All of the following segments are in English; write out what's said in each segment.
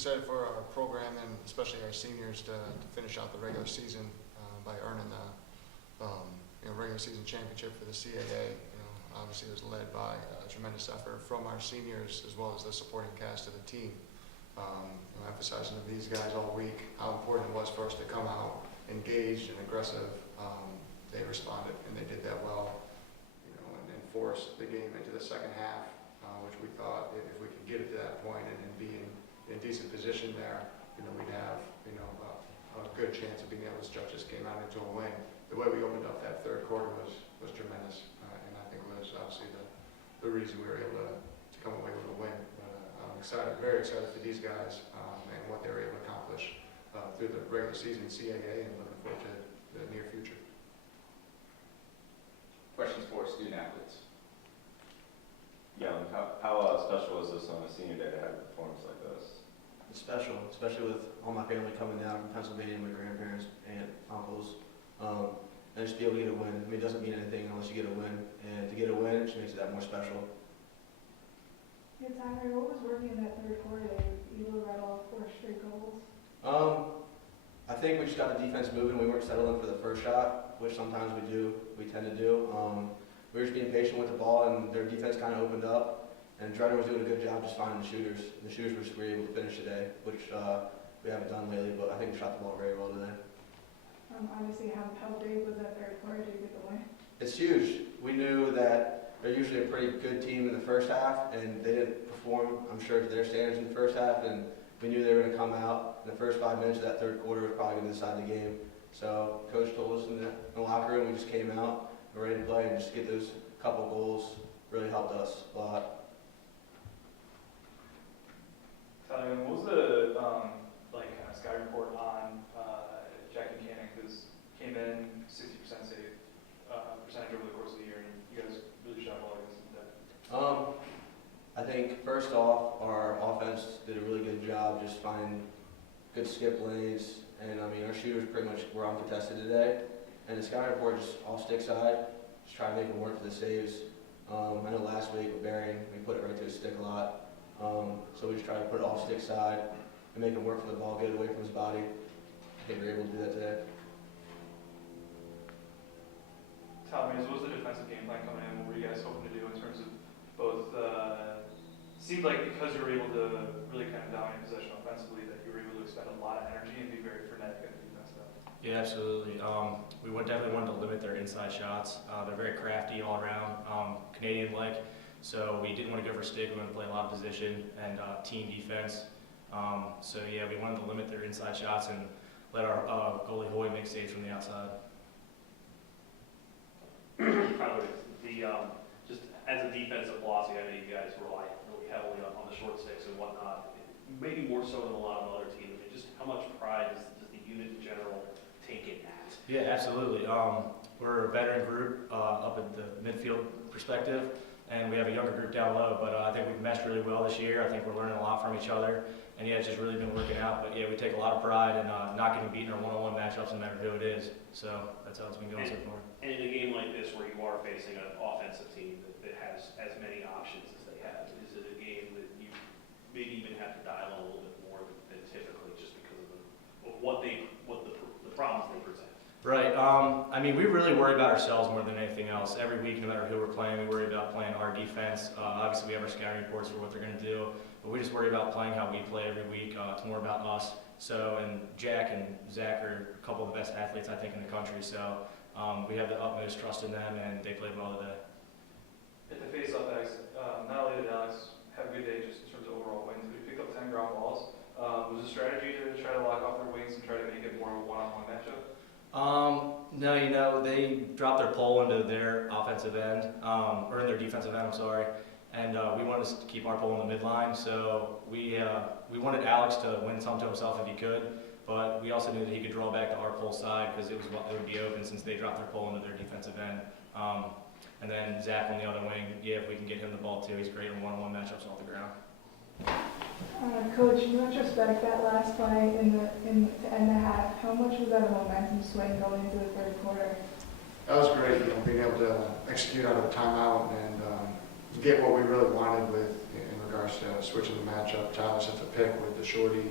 excited for our program and especially our seniors to finish out the regular season by earning the regular season championship for the CAA. Obviously it was led by a tremendous effort from our seniors as well as the supporting cast of the team. Emphasizing to these guys all week how important it was for us to come out engaged and aggressive. They responded and they did that well, and forced the game into the second half, which we thought if we could get it to that point and be in decent position there, we'd have a good chance of being able to stretch this game out into a win. The way we opened up that third quarter was tremendous, and I think was obviously the reason we were able to come away with a win. I'm excited, very excited for these guys and what they were able to accomplish through the regular season CAA, and looking forward to the near future. Questions for student athletes? Yeah, how special is this on a senior day to have a performance like this? It's special, especially with all my family coming down from Pennsylvania, my grandparents, aunt, uncles, and just be able to get a win. I mean, it doesn't mean anything unless you get a win, and to get a win, it just makes it that more special. Yeah, Tyler, what was working in that third quarter? You able to rattle off 4 straight goals? I think we just got the defense moving. We weren't settling for the first shot, which sometimes we tend to do. We were just being patient with the ball, and their defense kind of opened up, and Dretter was doing a good job just finding the shooters. And the shooters were able to finish today, which we haven't done lately, but I think we shot the ball very well today. Obviously, how big was that third quarter to get the win? It's huge. We knew that they're usually a pretty good team in the first half, and they didn't perform, I'm sure, to their standards in the first half, and we knew they were going to come out. In the first 5 minutes of that third quarter was probably going to decide the game. So Coach told us in the locker room, we just came out, we're ready to play, and just get those couple goals really helped us a lot. Tyler, what was the kind of sky report on Jack Buchanan? Because came in 60% save percentage over the course of the year, and you guys really shot well against him. I think first off, our offense did a really good job just finding good skip lanes, and I mean our shooters pretty much were uncontested today. And the sky report just all stick side, just try to make them work for the saves. I know last week with Bering, we put it right to his stick a lot, so we just try to put it all stick side and make him work for the ball, get it away from his body. I think we were able to do that today. Tell me, what was the defensive game plan coming in? What were you guys hoping to do in terms of both? Seemed like because you were able to really kind of dominate possession offensively, that you were able to expend a lot of energy and be very frenetic at the defense stuff. Yeah, absolutely. We definitely wanted to limit their inside shots. They're very crafty all around, Canadian-like. So we didn't want to go for stick. We wanted to play a lot of position and team defense. So yeah, we wanted to limit their inside shots and let our goalie Hoy make saves from the outside. Tyler, just as a defensive philosophy, I know you guys rely really heavily on the short sticks and whatnot, maybe more so than a lot of other teams. Just how much pride does the unit in general take in that? Yeah, absolutely. We're a veteran group up at the midfield perspective, and we have a younger group down low, but I think we've meshed really well this year. I think we're learning a lot from each other, and yeah, it's just really been working out. But yeah, we take a lot of pride in not getting beaten in our one-on-one matchups, no matter who it is. So that's how it's been going so far. And in a game like this where you are facing an offensive team that has as many options as they have, is it a game that you maybe even have to dial in a little bit more than typically just because of what the problems they present? Right. I mean, we really worry about ourselves more than anything else. Every week, no matter who we're playing, we worry about playing our defense. Obviously, we have our scouting reports for what they're going to do, but we just worry about playing how we play every week. It's more about us. So, and Jack and Zach are a couple of the best athletes, I think, in the country. So we have the utmost trust in them, and they played well today. At the face-off, Alex, not only did Alex have a good day just in terms of overall wins, but he picked up 10 ground balls. Was the strategy to try to lock off their wings and try to make it more of a one-on-one matchup? No, they dropped their pole into their offensive end, or in their defensive end, I'm sorry. And we wanted to keep our pole in the midline, so we wanted Alex to win some to himself if he could, but we also knew that he could draw back to our pole side because it would be open since they dropped their pole into their defensive end. And then Zach on the other wing, yeah, if we can get him the ball too, he's great in one-on-one matchups off the ground. Coach, in retrospect, that last play to end the half, how much was that a momentum swing going into the third quarter? That was great, being able to execute out of a timeout and get what we really wanted in regards to switching the matchup. Tyler sets a pick with the shorty,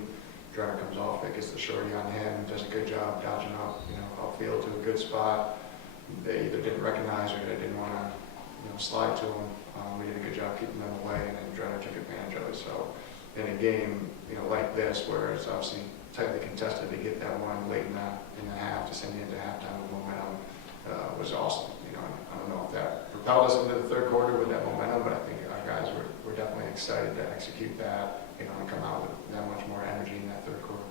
driver comes off, it gets the shorty on him, does a good job dodging up, upfield to a good spot. They either didn't recognize or they didn't want to, slide to him. We did a good job keeping them away, and then the driver took advantage of it. So in a game, like this, where it's obviously tightly contested, to get that one late in the half to send you into halftime with momentum was awesome. I don't know if that propelled us into the third quarter with that momentum, but I think our guys were definitely excited to execute that, and come out with that much more energy in that third quarter.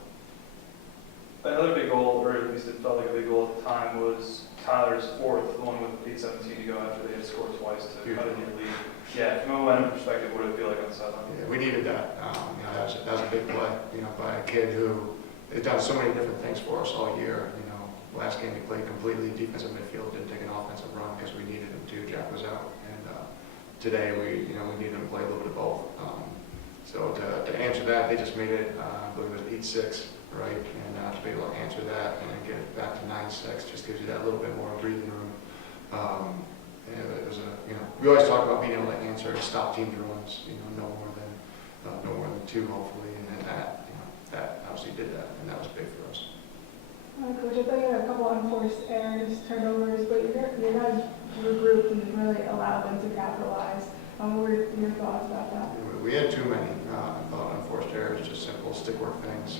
Another big goal, or at least it felt like a big goal at the time, was Tyler's fourth, the one with 8:17 to go after they had scored twice to cut a near lead. Yeah, from a momentum perspective, what did it feel like on the sideline? Yeah, we needed that. That was a big play, by a kid who has done so many different things for us all year. Last game he played completely defensive midfield, didn't take an offensive run because we needed him to. Jack was out, and today we needed him to play a little bit of both. So to answer that, they just made it, I believe it was 8-6, right? And to be able to answer that and then get it back to 9-6 just gives you that little bit more breathing room. And it was we always talk about being able to answer stop teams' runs, no more than two, hopefully, and then that obviously did that, and that was big for us. Coach, I thought you had a couple unforced errors, turnovers, but your guys regrouped and really allowed them to capitalize. What were your thoughts about that? We had too many unforced errors, just simple stick work things.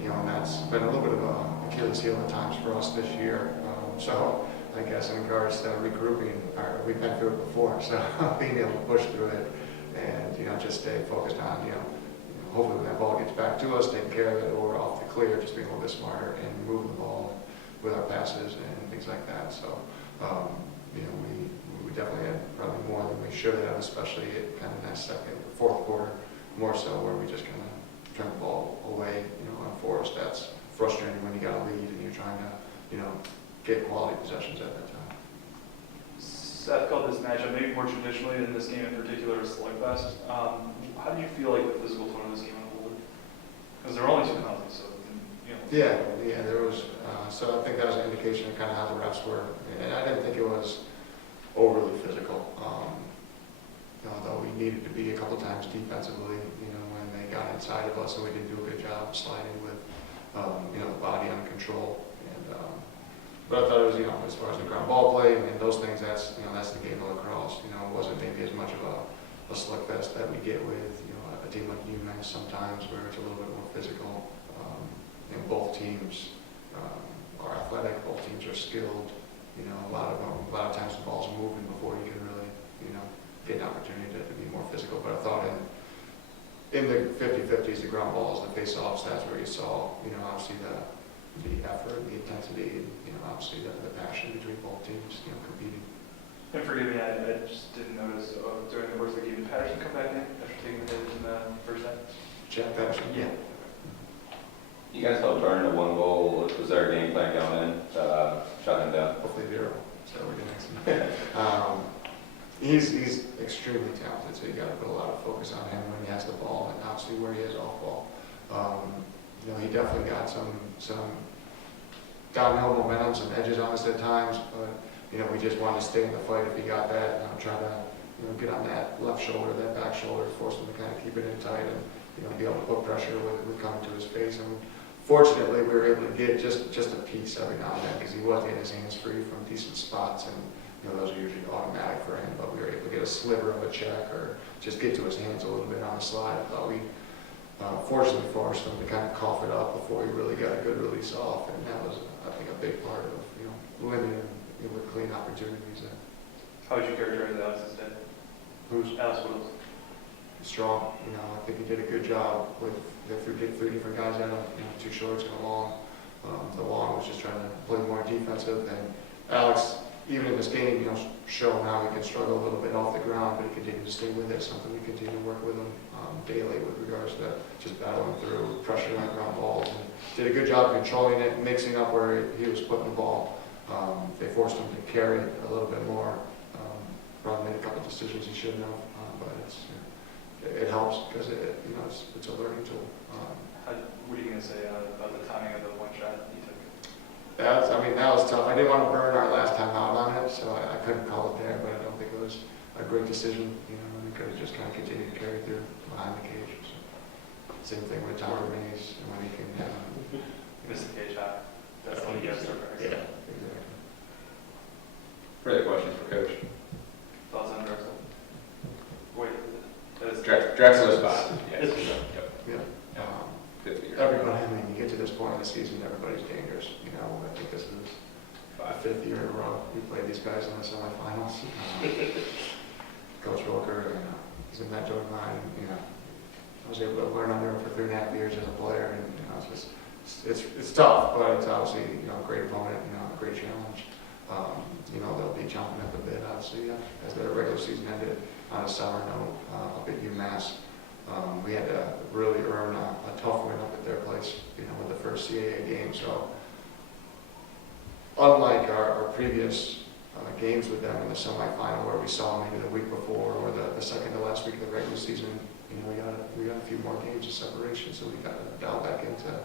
And that's been a little bit of a Achilles heel at times for us this year. So I guess in regards to regrouping, we've been through it before, so being able to push through it and just stay focused on hopefully when that ball gets back to us, taking care of it, or off the clear, just being a little bit smarter and moving the ball with our passes and things like that. So we definitely had probably more than we should have, especially at kind of that fourth quarter, more so where we just kind of turned the ball away, unforced. That's frustrating when you got a lead and you're trying to, get quality possessions at that time. Seth called this matchup, maybe more traditionally than this game in particular, a slugfest. How do you feel like the physical tone of this game unfolded? Because there were only 2 penalties, so Yeah, there was. So I think that was an indication of kind of how the refs were, and I didn't think it was overly physical. Although we needed to be a couple times defensively, when they got inside of us, and we didn't do a good job sliding with, the body under control. But I thought it was, as far as the ground ball play and those things, that's the game of lacrosse. It wasn't maybe as much of a slugfest that we get with, a team like UMass sometimes, where it's a little bit more physical. Both teams are athletic, both teams are skilled. A lot of times the ball's moving before you can really, get an opportunity to be more physical. But I thought in the 50-50s, the ground balls, the face-offs, that's where you saw, obviously the effort, the intensity, and, obviously the passion between both teams, competing. And forgive me, I just didn't notice during the course of the game, did Patterson come back in after taking the hit in the first half? Jack Patterson? Yeah. You guys helped earn the 1 goal. Was there a game plan going in? Shut him down. Hopefully 0. So we're getting He's extremely talented, so you got to put a lot of focus on him when he has the ball, and obviously where he is off ball. He definitely got some downhill momentum, some edges on us at times, but we just wanted to stay in the fight if he got that, and try to get on that left shoulder, that back shoulder, force him to kind of keep it in tight and be able to put pressure with coming to his face. And fortunately, we were able to get just a piece every now and then because he was getting his hands free from decent spots, and those are usually automatic for him. But we were able to get a sliver of a check or just get to his hands a little bit on the slide. I thought we fortunately forced him to kind of cough it up before he really got a good release off, and that was, I think, a big part of limiting with clean opportunities there. How would you characterize Alex's day? Who's Alex Wills. strong? I think he did a good job with the three different guys at him. 2 shorts and a long. The long was just trying to play more defensive, and Alex, even in this game, shown how he can struggle a little bit off the ground, but he continued to stay with it. Something we continue to work with him daily with regards to just battling through pressure on ground balls, and did a good job controlling it, mixing up where he was putting the ball. They forced him to carry it a little bit more. Probably made a couple decisions he shouldn't have, but it helps because it's a learning tool. What are you going to say about the timing of the 1 shot that you took? That was tough. I didn't want to burn our last time out on it, so I couldn't call it there, but I don't think it was a great decision, you know, and could have just kind of continued to carry through behind the cage. So, same thing with Tyler Mays, and when he can, Miss the cage high. That's when you guys start practicing. exactly. Further questions for Coach? Thoughts on Drexel? Wait, that's Drexel is five. Yes. Yeah. Fifth year. Everybody, I mean, you get to this point in the season, everybody's dangerous, you know, I think this is the fifth year in a row we played these guys in the semifinals. Coach Wilker, you know, he's a mentor of mine, you know, I was able to learn under him for 3.5 years as a player, and, you know, it's tough, but it's obviously, you know, a great opponent, you know, a great challenge. You know, they'll be jumping at the bit, obviously, as their regular season ended on a summer note, up at UMass. We had to really earn a tough win up at their place, you know, with the first CAA game. So, unlike our previous games with them in the semifinal, where we saw maybe the week before or the second to last week of the regular season, you know, we got a few more games of separation, so we got to dial back in to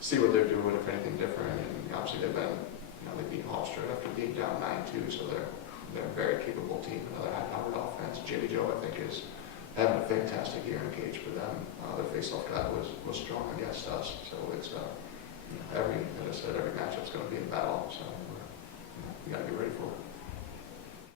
see what they're doing, if anything different. And obviously, they've been, you know, they beat Hofstra after being down 9-2, so they're a very capable team. Another high-powered offense. Jimmy Joe, I think, is having a fantastic year in cage for them. Their face-off guy was strong against us, so it's you know, as I said, every matchup's going to be a battle. So we got to be ready for it.